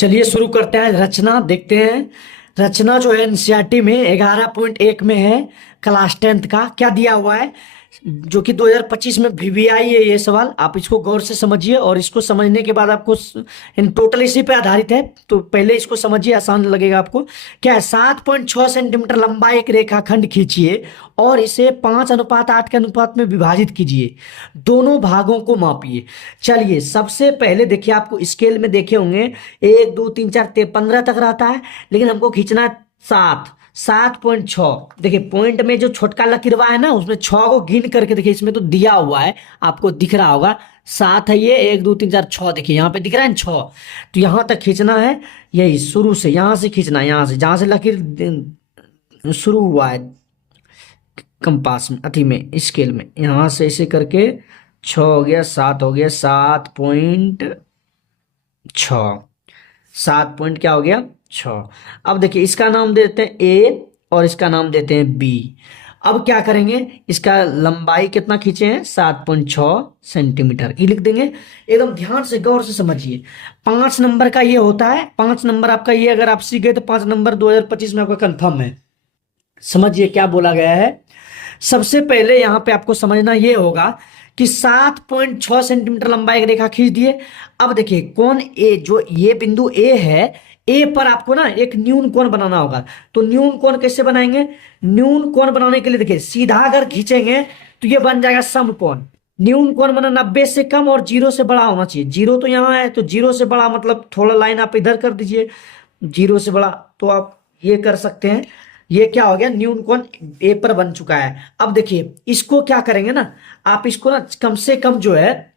चलिए शुरू करते हैं। रचना देखते हैं। रचना जो है एनसीईआरटी में 11.1 में है, क्लास 10th का। क्या दिया हुआ है जो कि 2025 में VVI है ये सवाल। आप इसको गौर से समझिए और इसको समझने के बाद आपको इन टोटल इसी पे आधारित है, तो पहले इसको समझिए, आसान लगेगा आपको। क्या है, 7.6 सेंटीमीटर लंबा एक रेखाखंड खींचिए और इसे 5:8 के अनुपात में विभाजित कीजिए। दोनों भागों को मापिए। चलिए सबसे पहले देखिए, आपको स्केल में देखे होंगे 1 2 3 4 15 तक रहता है, लेकिन हमको खींचना है 7.6। देखिए पॉइंट में जो छोटका लकीरवा है ना, उसमें 6 को गिन करके देखिए, इसमें तो दिया हुआ है, आपको दिख रहा होगा 7 है ये, 1 2 3 4 6। देखिए यहाँ पे दिख रहा है 6, तो यहां तक खींचना है। यही शुरू से यहां से खींचना है, यहां से जहां से लकीर शुरू हुआ है कंपास में, अथी में, स्केल में, यहां से ऐसे करके 6 हो गया, 7 हो गया, 7.6, 7 पॉइंट क्या हो गया 6। अब देखिए इसका नाम देते हैं ए और इसका नाम देते हैं बी। अब क्या करेंगे, इसका लंबाई कितना खींचे हैं 7.6 सेंटीमीटर, ये लिख देंगे। एकदम ध्यान से गौर से समझिए। 5 नंबर का ये होता है, 5 नंबर आपका ये, अगर आप सीख गए तो 5 नंबर 2025 में आपका कंफर्म है। समझिए क्या बोला गया है। सबसे पहले यहां पे आपको समझना ये होगा कि 7.6 सेंटीमीटर लंबा एक रेखा खींच दिए। अब देखिए कौन ए, जो ये बिंदु ए है, ए पर आपको ना एक न्यून कोण बनाना होगा। तो न्यून कोण कैसे बनाएंगे? न्यून कोण बनाने के लिए देखिए, सीधा अगर खींचेंगे तो ये बन जाएगा समकोण। न्यून कोण बना 90 से कम और 0 से बड़ा होना चाहिए। 0 तो यहाँ है, तो 0 से बड़ा मतलब थोड़ा लाइन आप इधर कर दीजिए, 0 से बड़ा, तो आप ये कर सकते हैं। ये क्या हो गया, न्यून कोण ए पर बन चुका है। अब देखिए इसको क्या करेंगे ना, आप इसको ना कम से कम जो है,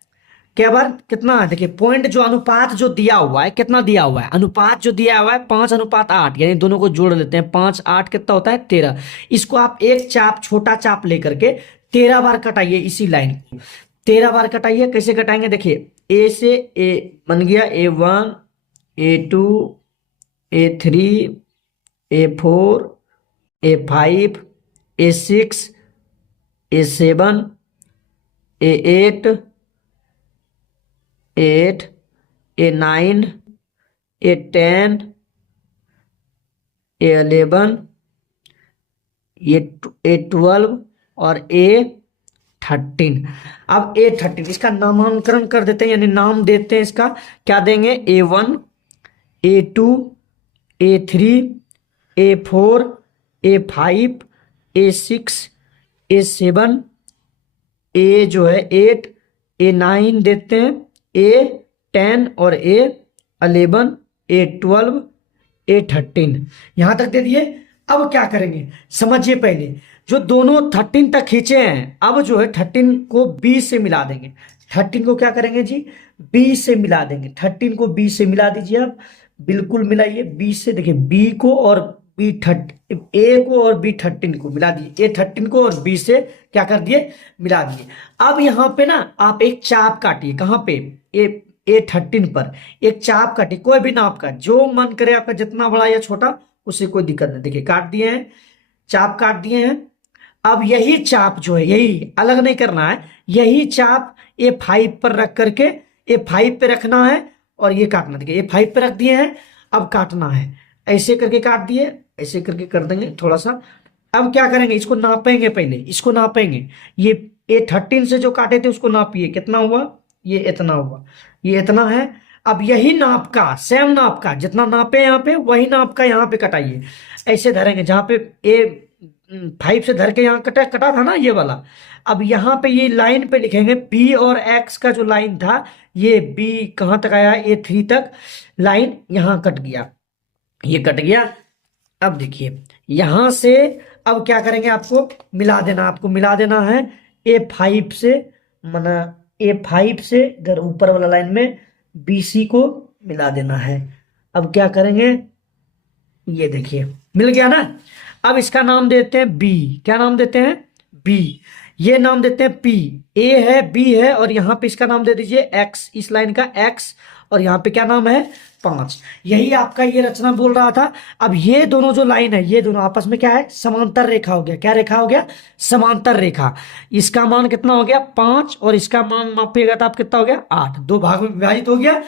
क्या बार कितना है, देखिए पॉइंट जो अनुपात जो दिया हुआ है, कितना दिया हुआ है, अनुपात जो दिया हुआ है 5:8, यानी दोनों को जोड़ लेते हैं, 5 8 कितना होता है 13। इसको आप एक चाप, छोटा चाप लेकर के 13 बार कटाइए इसी लाइन को। 13 बार कटाइए। कैसे कटाएंगे, देखिए ए से ए बन गया A1 A2 A3 A4 A5 A6 A7 A8 8 A9 A10 A11 A12 और A13। अब A13 इसका नामांकन कर देते हैं, यानी नाम देते हैं इसका। क्या देंगे, A1 A2 A3 A4 A5 A6 A7 A जो है 8 A9 देते हैं, A10 और A11 A12 A13, यहां तक दे दिए। अब क्या करेंगे समझिए, पहले जो दोनों 13 तक खींचे हैं, अब जो है 13 को B से मिला देंगे। 13 को क्या करेंगे जी, B से मिला देंगे। 13 को B से मिला दीजिए आप, बिल्कुल मिलाइए B से। देखिए B को और A को और B13 को मिला दिए, A13 को और B से क्या कर दिए, मिला दिए। अब यहां पे ना आप एक चाप काटिए, कहां पे, A13 पर एक चाप काटिए, कोई भी नाप का, जो मन करे आपका, जितना बड़ा या छोटा, उससे कोई दिक्कत नहीं। देखिए काट दिए हैं, चाप काट दिए हैं। अब यही चाप जो है, यही अलग नहीं करना है, यही चाप A5 पर रख करके, A5 पे रखना है और ये काटना। देखिए A5 पे रख दिए हैं, अब काटना है, ऐसे करके काट दिए, ऐसे करके कर देंगे थोड़ा सा। अब क्या करेंगे, इसको नापेंगे, पहले इसको नापेंगे। ये A13 से जो काटे थे उसको नापिए, कितना हुआ, ये इतना हुआ, ये इतना है। अब यही नाप का, सेम नाप का, जितना नापे यहाँ पे वही नाप का यहाँ पे कटाइए। ऐसे धरेंगे, जहां पे A5 से धर के यहाँ कटा कटा था ना ये वाला। अब यहाँ पे ये लाइन पे लिखेंगे B और X का जो लाइन था, ये B कहाँ तक आया, A3 तक लाइन यहाँ कट गया, ये कट गया। अब देखिए यहां से अब क्या करेंगे, आपको मिला देना, आपको मिला देना है A5 से, माना A5 से इधर ऊपर वाला लाइन में BC को मिला देना है। अब क्या करेंगे, ये देखिए मिल गया ना। अब इसका नाम देते हैं B। क्या नाम देते हैं, B। ये नाम देते हैं P। A है, B है, और यहां पे इसका नाम दे दीजिए X, इस लाइन का X, और यहाँ पे क्या नाम है 5। यही आपका ये रचना बोल रहा था। अब ये दोनों जो लाइन है, ये दोनों आपस में क्या है, समांतर रेखा हो गया। क्या रेखा हो गया, समांतर रेखा। इसका मान कितना हो गया 5, और इसका मान मापिएगा तो आप कितना हो गया 8, दो भाग में विभाजित हो गया।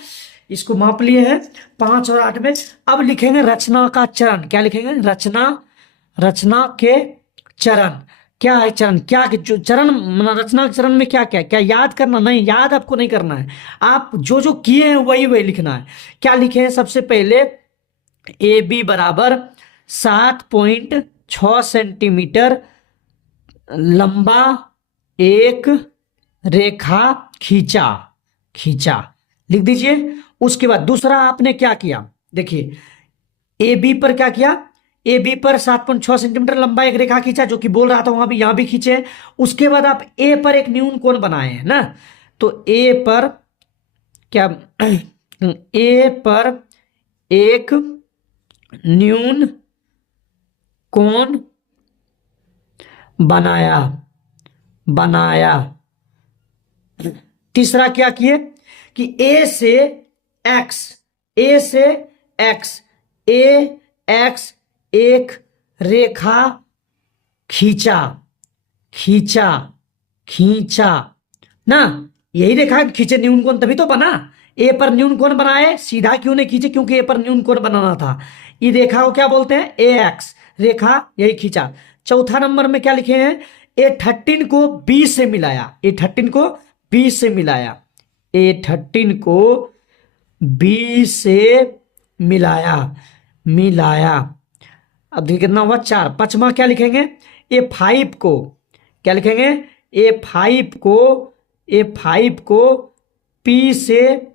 इसको माप लिए हैं 5 और 8 में। अब लिखेंगे रचना का चरण। क्या लिखेंगे? रचना के चरण। क्या है चरण? क्या जो चरण, मतलब रचना के चरण में क्या क्या क्या याद करना? नहीं, याद आपको नहीं करना है, आप जो जो किए हैं वही वही लिखना है। क्या लिखे हैं? सबसे पहले ए बी बराबर 7.6 सेंटीमीटर लंबा एक रेखा खींचा लिख दीजिए। उसके बाद दूसरा आपने क्या किया, देखिए ए बी पर क्या किया, ए बी पर 7.6 सेंटीमीटर लंबा एक रेखा खींचा, जो कि बोल रहा था वहां भी, यहां भी खींचे। उसके बाद आप ए पर एक न्यून कोण बनाए हैं ना, तो ए पर क्या ए पर एक न्यून कोण बनाया। तीसरा क्या किए कि ए से एक्स एक रेखा खींचा ना, यही रेखा खींचे न्यून कोण, तभी तो बना। ए पर न्यून कोण बनाए, सीधा क्यों नहीं खींचे? क्योंकि ए पर न्यून कोण बनाना था। ये रेखा को क्या बोलते हैं? ए एक्स रेखा, यही खींचा। चौथा नंबर में क्या लिखे हैं? A13 को B से मिलाया। A13 को B से मिलाया। A13 को B से मिलाया। अब देखिए कितना हुआ? 4। पांचवा क्या लिखेंगे? A5 को क्या लिखेंगे? A5 को P से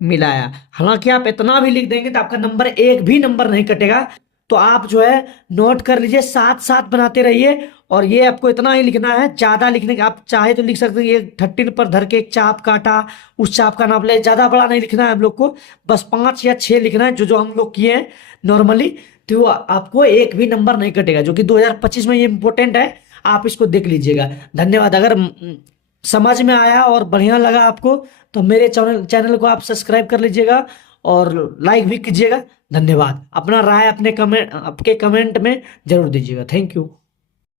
मिलाया। हालांकि आप इतना भी लिख देंगे तो आपका नंबर एक भी नंबर नहीं कटेगा। तो आप जो है नोट कर लीजिए, साथ साथ बनाते रहिए। और ये आपको इतना ही लिखना है, ज्यादा लिखने का आप चाहे तो लिख सकते हैं। ये 13 पर धर के एक चाप काटा, उस चाप का नाप ले, ज्यादा बड़ा नहीं लिखना है हम लोग को, बस 5 या 6 लिखना है, जो हम लोग किए हैं नॉर्मली। तो आपको एक भी नंबर नहीं कटेगा, जो कि 2025 में ये इंपॉर्टेंट है, आप इसको देख लीजिएगा। धन्यवाद। अगर समझ में आया और बढ़िया लगा आपको तो मेरे चैनल को आप सब्सक्राइब कर लीजिएगा और लाइक भी कीजिएगा। धन्यवाद। अपना राय आपके कमेंट में जरूर दीजिएगा। Thank you.